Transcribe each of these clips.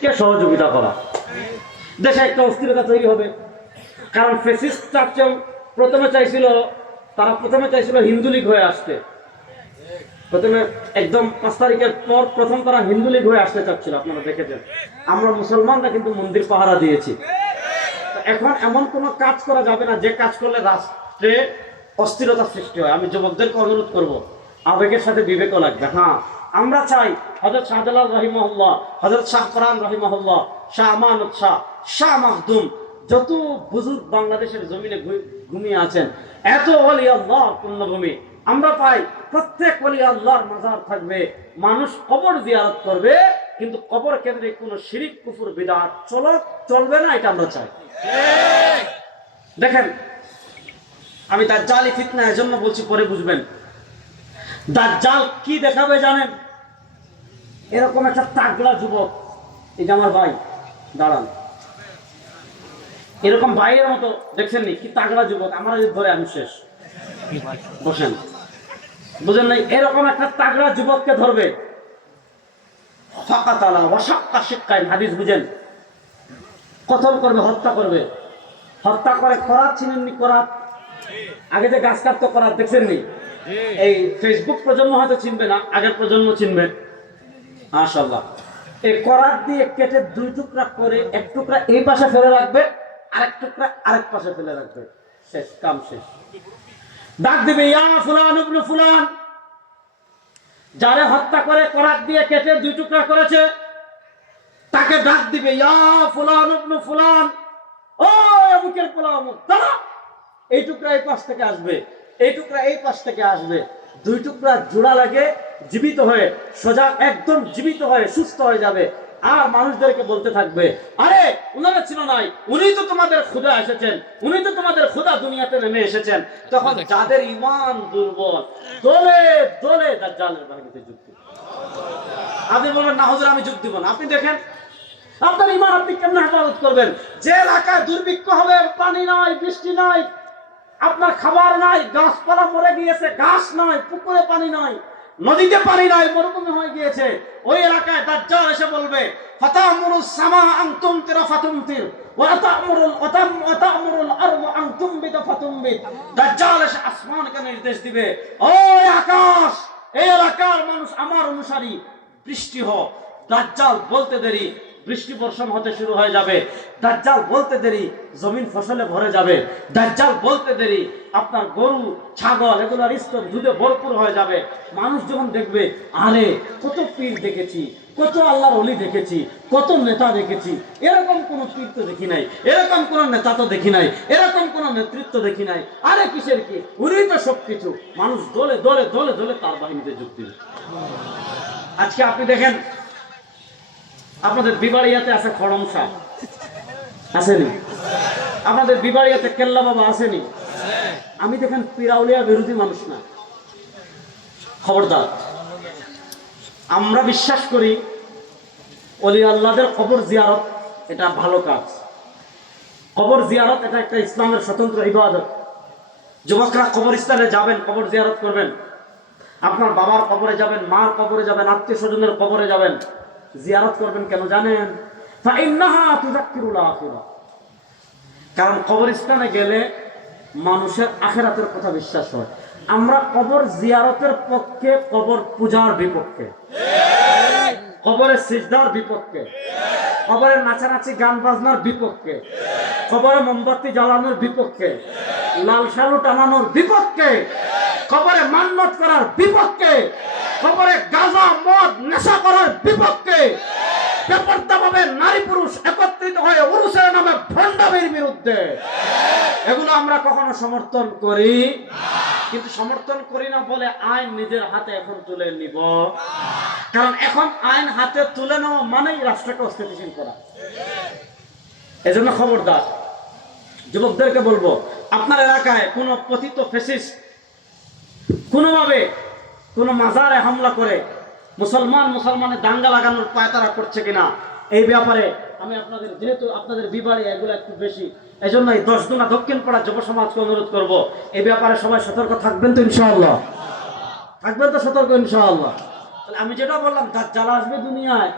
কে সহযোগিতা করা, দেশে একটা অস্থিরতা তৈরি হবে। কারণ ফ্যাসিস্ট চার্চেও তারা প্রথমে চাইছিল হিন্দু লীগ হয়ে আসতে। প্রথমে একদম 5 তারিখের পর প্রথম তারা হিন্দু লীগ হয়ে আসতে চাচ্ছিল। আপনারা দেখেছেন, আমরা মুসলমানরা কিন্তু মন্দির পাহারা দিয়েছি। এখন এমন কোনো কাজ করা যাবে না যে কাজ করলে রাষ্ট্রে অস্থিরতা সৃষ্টি হয়। আমি যুবকদেরকে অনুরোধ করব, আবেগের সাথে বিবেকও লাগবে। হ্যাঁ, আমরা চাই হযরত শাহজালাল রহিমাহুল্লাহ, হযরত শাহ কোরআন রহিমাহুল্লাহ, শাহ আমানত শাহ, শাহ মাখদুম, যত বুজুর্গ বাংলাদেশের জমিনে ঘুমিয়ে আছেন, এত ওলি আল্লাহর পুণ্যভূমি আমরা পাই। প্রত্যেক ওলি আল্লাহর মাজার থাকবে, মানুষ কবর জিয়ারত করবে, কিন্তু কবর কেন্দ্রে কোনো শিরিক কুফর বিদআত চলবে না, এটা আমরা চাই। দেখেন, আমি দাজ্জালি ফিতনা এজন্য বলছি, পরে বুঝবেন। দাজ্জাল কি দেখাবে জানেন? এরকম একটা তাগড়া যুবক, এই যে আমার ভাই দাঁড়ান, এরকম ভাইয়ের মতো দেখছেন নি? কি তাগড়া যুবক, আমার ধরে আমি শেষ, বসেন, বুঝেন নাই? এরকম একটা তাগড়া যুবককে ধরবে, ফাকাতালা ওয়া শাক্কা শিক্কাইন, হাদিস বুঝেন, কতল করবে, হত্যা করবে। হত্যা করে করাত, চিনেননি করাত? আগে যে গাছ কাটতো করাত, দেখছেন নি? এই ফেসবুক প্রজন্ম হয়তো চিনবে না, আগের প্রজন্ম চিনবে মাশাআল্লাহ। এই করাত দিয়ে কেটে 2 টুকরা করে, 1 টুকরা এই পাশে ফেলে রাখবে, আরেক টুকরা আরেক পাশে ফেলে রাখবে, শেষ, কাম শেষ। ডাক দিবে, ইয়া ফুলান ইবনে ফুলান। যারে হত্যা করে করাত দিয়ে কেটে 2 টুকরা করেছে, তাকে ডাক দিবে, ইয়া ফুলান ইবনে ফুলান, ও অমুকের পোলা অমুক, দাঁড়া। এই টুকরা এই পাশ থেকে আসবে, এই টুকরা এই পাশ থেকে আসবে, 2 টুকরা জোড়া লাগে, জীবিত হয়ে, সোজা একদম জীবিত হয়ে সুস্থ হয়ে যাবে। আর মানুষদেরকে বলতে থাকবে, আরে উনারা ছিল নাই, উনি তো তোমাদের খোদা এসেছেন, উনি তো তোমাদের খোদা দুনিয়াতে নেমে এসেছেন। তখন যাদের ঈমান দুর্বল, দলে দলে দাজ্জালের বাহিনীতে যুক্ত। আপনি বলবেন, না হুজুর আমি যোগ দিব না। আপনি দেখেন, আপনার ঈমান আপনি কেমনে হেফাজত করবেন? যে এলাকায় দুর্ভিক্ষ হবে, পানি নাই, বৃষ্টি নাই, আপনার খাবার নাই, গাছপালা মরে গিয়েছে, ঘাস নাই, পুকুরে পানি নাই, নদীতে পানি নাই, মরুভূমি হয়ে গিয়েছে, ওই এলাকায় দাজ্জাল এসে বলবে, ফাতামুরুস সামা আন তুমতিরা ফাতুমতির ওয়া তা'মুরুল আরদা আন তুমবিতা ফাতুমবিত। দাজ্জাল এসে আসমানকে নির্দেশ দিবে, ও আকাশ, এই এলাকার মানুষ আমার অনুসারী, বৃষ্টি হোক। দাজ্জাল বলতে দেরি বৃষ্টি বর্ষণ হতে শুরু হয়ে যাবে। দাজ্জাল বলতে দেরি জমিন ফসলে ভরে যাবে। দাজ্জাল বলতে দেরি আপনার গরু ছাগল এগুলোর স্তর দুধে ভরপুর হয়ে যাবে। মানুষ যখন দেখবে, আরে কত পীর দেখেছি, কত আল্লাহর ওলি দেখেছি, কত নেতা দেখেছি, এরকম কোন পীর তো দেখি নাই, এরকম কোন নেতা তো দেখি নাই, এরকম কোন নেতৃত্ব দেখি নাই, আরে কিসের কি, উনি তো সবকিছু। মানুষ দলে দলে দলে দলে তার বাহিনীতে যোগ দিবে। আজকে আপনি দেখেন, আপনাদের বিবাড়িয়াতে আছে খড়ম সাহ, আসেনি? আপনাদের বিবাড়িয়াতে কেল্লা বাবা আসেনি? আমি দেখেন পিরাউলিয়া বিরোধী মানুষ না, খবরদার। আমরা বিশ্বাস করি ওলি আল্লাহদের কবর জিয়ারত এটা ভালো কাজ। কবর জিয়ারত এটা একটা ইসলামের স্বতন্ত্র ইবাদত। যুবকরা কবরস্থানে যাবেন, কবর জিয়ারত করবেন, আপনার বাবার কবরে যাবেন, মার কবরে যাবেন, আত্মীয় স্বজনের কবরে যাবেন, জিয়ারত করবেন। কেন জানেন? ফাইন্নাহা তুযাক্কিরুল আখিরা। কারণ কবরস্থানে গেলে মানুষের আখিরাতের কথা বিশ্বাস হয়। আমরা কবর জিয়ারতের পক্ষে, কবর পূজার বিপক্ষে, কবরের সিজদার বিপক্ষে, কবরের নাচানাচি গান বাজনার বিপক্ষে, কবরে মোমবাতি জ্বালানোর বিপক্ষে, লাল শালু টানানোর বিপক্ষে, কবরে মান্নত করার বিপক্ষে, কবরে গাঁজা মদ নেশা করার বিপক্ষে, বেপরদাভাবে নারী পুরুষ একত্রিত হয়ে উরুসের নামে ভণ্ডামির বিরুদ্ধে। এগুলো আমরা কখনো সমর্থন করি, কিন্তু সমর্থন করি না বলে আইন নিজের হাতে এখন তুলে নিব। কারণ এখন আইন হাতে তুলে নেওয়া মানেই রাষ্ট্রকে অস্থিতিশীল করা। এজন্য খবরদার, যুবকদেরকে বলবো, আপনার এলাকায় কোনো পতিত ফ্যাসিস্ট কোনোভাবে কোনো মাজারে হামলা করে মুসলমানের দাঙ্গা লাগানোর পায়তারা করছে কিনা, এই ব্যাপারে আমি আপনাদের, যেহেতু আপনাদের বিবাড়ি এগুলো একটু বেশি, এই জন্য এই 10 দুনা দক্ষিণ পাড়া যুব সমাজকে অনুরোধ করব, এই ব্যাপারে সবাই সতর্ক থাকবেন তো ইনশাআল্লাহ? থাকবেন তো সতর্ক ইনশাআল্লাহ? তাহলে আমি যেটা বললাম, দাজ্জাল আসবে দুনিয়ায়,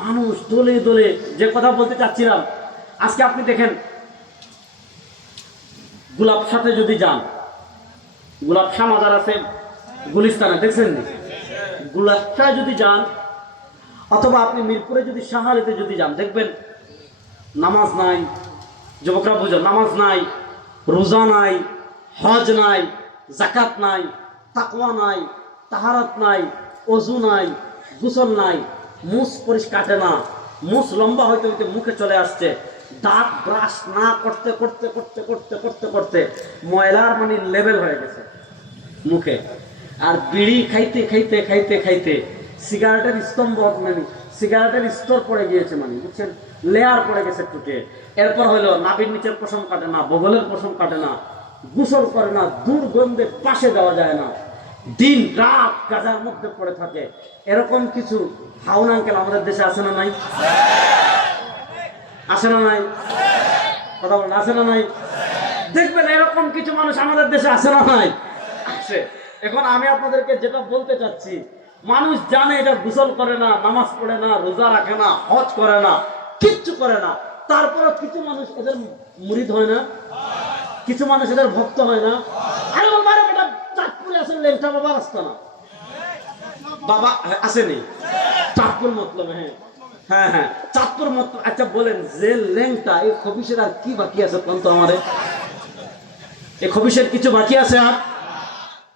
মানুষ দলে দলে, যে কথা বলতে চাচ্ছিলাম, আজকে আপনি দেখেন গোলাপ সাথে যদি যান, গোলাপ শাহ মাজার আছে গুলিস্তানে, দেখছেন নি? গোলাপ শাহ যদি যান, অথবা আপনি মিরপুরে যদি শাহালিতে যদি যান, দেখবেন নামাজ নাই। যুবকরা বুঝো, নামাজ নাই, রোজা নাই, হজ নাই, জাকাত নাই, তাকওয়া নাই, তাহারাত নাই, ওযু নাই, গোসল নাই, মুছ কাটে না, মুছ লম্বা হইতে হইতে মুখে চলে আসছে, দাঁত ব্রাশ না করতে করতে করতে করতে করতে করতে ময়লার মানে লেভেল হয়ে গেছে মুখে। আর বিড়ি খাইতে খাইতে খাইতে খাইতে সিগারেটের স্তম্ভ, মানে সিগারেটের স্তর পড়ে গিয়েছে, মানে বুঝছেন, লেয়ার পড়ে গেছে টুটে। এরপর হলো নাভির নিচের পশম কাটে না, বগলের পশম কাটে না, গোসল করে না, দুর্গন্ধে পাশে যাওয়া যায় না, দিন রাত গাজার মধ্যে পড়ে থাকে। এরকম কিছু হাউন আঙ্কেল আমাদের দেশে আছে না নাই? আছে না নাই? কথা বলেন, আছে না নাই? দেখবেন এরকম কিছু মানুষ আমাদের দেশে আছে না নাই? আছে। এখন আমি আপনাদেরকে যেটা বলতে চাচ্ছি, মানুষ জানে এটা গোসল করে না, নামাজ পড়ে না, রোজা রাখে না, হজ করে না, কিচ্ছু করে না, তারপরে কিছু মানুষ এদের মুরিদ হয় না, কিছু মানুষ এদের ভক্ত হয় না। আরে বাবা, এটা চাঁদপুরে আছে লেংটা বাবা রাস্তা না, বাবা আসেনি চাঁদপুর মতলব, হ্যাঁ হ্যাঁ হ্যাঁ চাঁদপুর মতলব। আচ্ছা বলেন, যে লেংটা, এই খবিসের আর কি বাকি আছে কোন তো আমাদের? এই খবিসের কিছু বাকি আছে? আর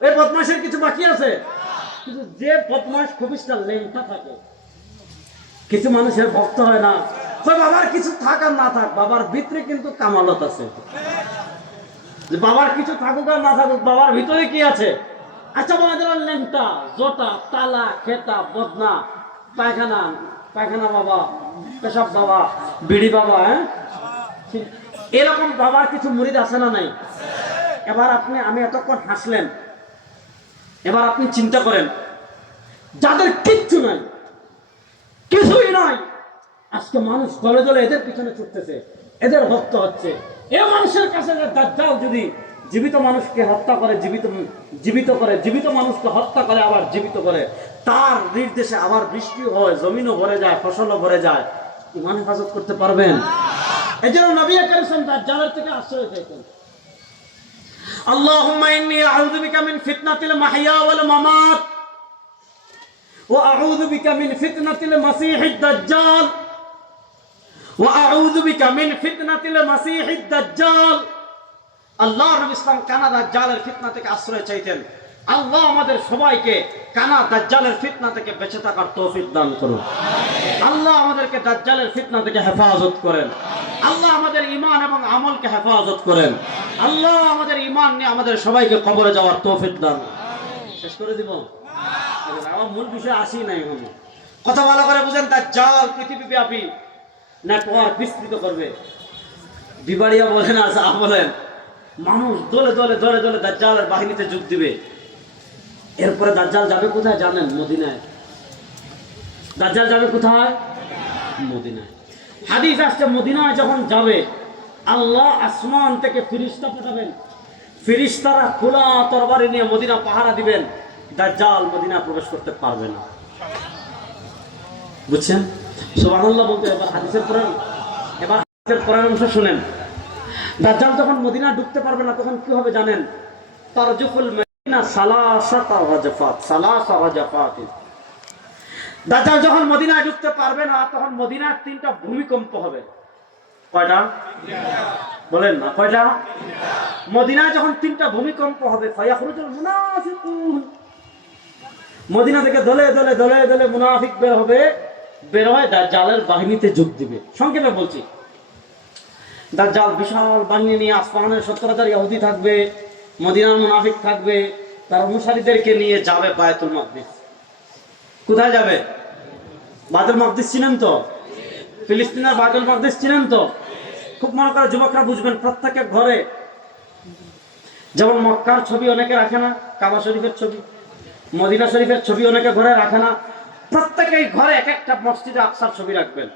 এই বদমাশের কিছু বাকি আছে? কিন্তু যে বদমাশ খবিসটা লেংটা থাকে, কিছু মানুষের ভক্ত হয় না। বাবার কিছু থাক আর না থাক, বাবার ভিতরে কিন্তু কামালত আছে। বাবার কিছু থাকুক আর না থাকুক, বাবার ভিতরে কি আছে? আচ্ছা বলা যারা লেংটা, জোটা, তালা, খেতা, বদনা, পায়খানা, পায়খানা বাবা, পেশাব বাবা, বিড়ি বাবা, হ্যাঁ, এরকম বাবার কিছু মুরিদ আছে না নাই? এবার আপনি, আমি এতক্ষণ হাসলেন, এবার আপনি চিন্তা করেন, যাদের কিচ্ছু নাই, কিছুই নাই, আজকে মানুষ দলে দলে এদের পিছনে ছুটতেছে, এদের ভক্ত হচ্ছে। এ মানুষের কাছে দাজ্জাল যদি জীবিত মানুষকে হত্যা করে, জীবিত করে, জীবিত মানুষকে হত্যা করে, আবার জীবিত করে, তার নির্দেশে আবার বৃষ্টি হয়, জমিনও ভরে যায়, ফসলও ভরে যায়, ইমান হেফাজত করতে পারবেন? এই জন্য নবী করিম দাজ্জালের থেকে আশ্রয় চাইতেন, আল্লাহুম্মা ইন্নী আউযু বিকা মিন ফিতনাতিল মাহইয়া ওয়াল মামাত ওয়া আউযু বিকা মিন ফিতনাতিল মাসীহিদ দাজ্জাল ওয়া আউযু বিকা মিন ফিতনাতিল মাসীহিদ দাজ্জাল। আল্লাহ নবী ইসলাম কানা দাজ্জালের ফিতনা থেকে আশ্রয় চাইতেন। আল্লাহ আমাদের সবাইকে কানা দাজ্জালের ফিতনা থেকে বেঁচে থাকার তৌফিক দান করুন। আল্লাহ আমাদেরকে দাজ্জালের ফিতনা থেকে হেফাজত করেন। আল্লাহ আমাদের ঈমান এবং আমলকে হেফাজত করেন। আল্লাহ আমাদের ঈমান নিয়ে আমাদের সবাইকে কবরে যাওয়ার তৌফিক দান। শেষ করে দিব? আমার মূল বিষয় আসি নাই, কথা ভালো করে বুঝেন। দাজ্জাল পৃথিবীব্যাপী নেটওয়ার্ক বিস্তৃত করবে। বিবাড়িয়া বলেন আর যা বলেন, মানুষ দলে দলে দলে দলে দাজ্জালের বাহিনীতে যোগ দিবে। এরপরে দাজ্জাল যাবে কোথায় জানেন? মদিনায়। দাজ্জাল যাবে কোথায়? মদিনায়। হাদিস আসছে, মদিনায় যখন যাবে, আল্লাহ আসমান থেকে ফেরেশতা পাঠাবেন, ফেরেশতারা খোলা তরবারি নিয়ে মদিনা পাহারা দিবেন, দাজ্জাল মদিনা প্রবেশ করতে পারবে না। বুঝছেন? সুবহানাল্লাহ বলতে। এবার হাদিসের পরের অংশ শুনেন। দাজ্জাল যখন মদিনা ঢুকতে পারবে না, তখন কি হবে জানেন? তারজুফুল মদিনা সালাসাতা রাজফাত, সালাসা রাজফাত। দাজ্জাল যখন মদিনায় ঢুকতে পারবে না, তখন মদিনার 3টা ভূমিকম্প হবে। কয়টা? বলেন না, কয়টা? মদিনায় যখন 3টা ভূমিকম্প হবে, ফায়াখরুজুল মুনাফিকুন, মদিনা থেকে দলে দলে দলে দলে মুনাফিক বের হবে, বের হয়ে দাজ্জালের বাহিনীতে যোগ দিবে। সংক্ষেপে বলছি, দাজ্জাল বিশাল বাহিনী নিয়ে আসমানের 70,000 ইহুদি থাকবে, মদিনার মুনাফিক থাকবে, তার অনুসারীদেরকে নিয়ে যাবে বায়তুল মাকদিস। কোথায় যাবে? বায়তুল মাকদিস চিনেন তো? ফিলিস্তিনের বায়তুল মাকদিস চিনেন তো? খুব মনে করে যুবকরা বুঝবেন, প্রত্যেকের ঘরে যেমন মক্কার ছবি অনেকে রাখে না, কাবা শরীফের ছবি, মদিনা শরীফের ছবি অনেকে ঘরে রাখে না, প্রত্যেকেই ঘরে এক একটা মসজিদে আকসার ছবি রাখবেন।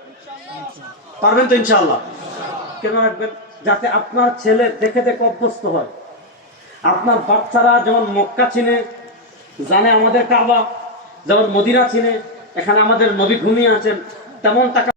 পারবেন তো ইনশাআল্লাহ? কেন রাখবেন? যাতে আপনার ছেলে দেখে দেখে অভ্যস্ত হয়। আপনার বাচ্চারা যেমন মক্কা চিনে, জানে আমাদের কাবা, যেমন মদিনা চিনে, এখানে আমাদের নবী ঘুমিয়ে আছেন, তেমন টাকা